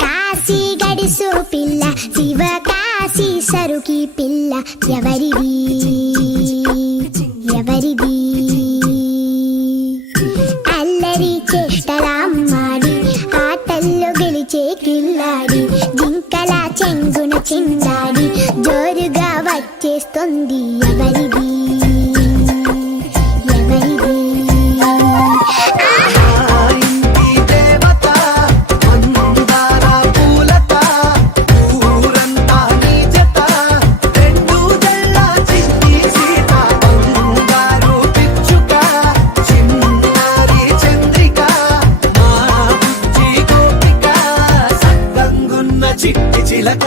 కాశీ గడిసు పిల్ల శివ కాశీ సరుకి పిల్ల ఎవరిది ఎవరిది అల్లరి చేష్టలామ్మాడి ఆటల్లో గెలిచే కిల్లాడి జింకల చెంగున చిందాడి జోరుగా వచ్చేస్తుంది ఎవరిది చిట్టి చిలక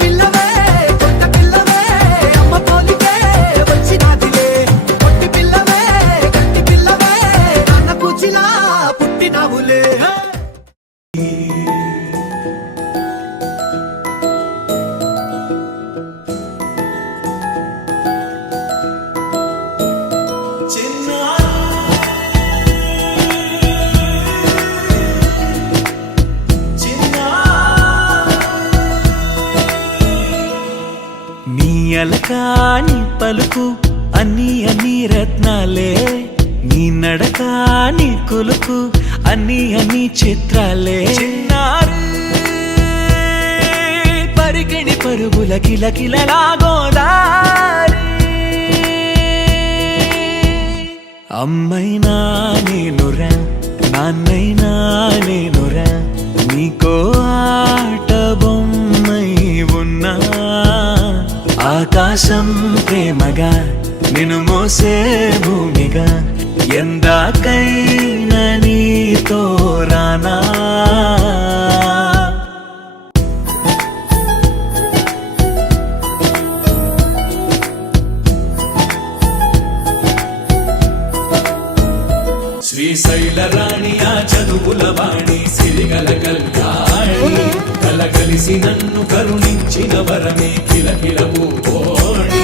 పిల్లవే కొత్త పిల్లవే అమ్మ పోలికే వచ్చినాదిలే కొట్టి పిల్లవే గట్టి పిల్లవే అన్న కూచిలా పుట్టినావులే అలకాని పలుకు అన్ని అన్ని రత్నాలే నీ నడకాని కులుకు అన్ని అన్ని చిత్రాలే చిన్నారు పరిగిణి పరుగుల కిలకిలలాగోదారి అమ్మైనా నేనురా నాన్నైనా నేనురా నీకో ఆట బొమ్మై ఉన్నా ఆకాశం ప్రేమగా నిన్ను మోసే భూమిగా ఎందాకైనా నీతో రానా శ్రీశైల రాణి ఆ చదువుల వాణి సిరిగల కళ్యాణి కలగలిసి నన్ను కరుణించిన వరమే కిలకిల పూకోణి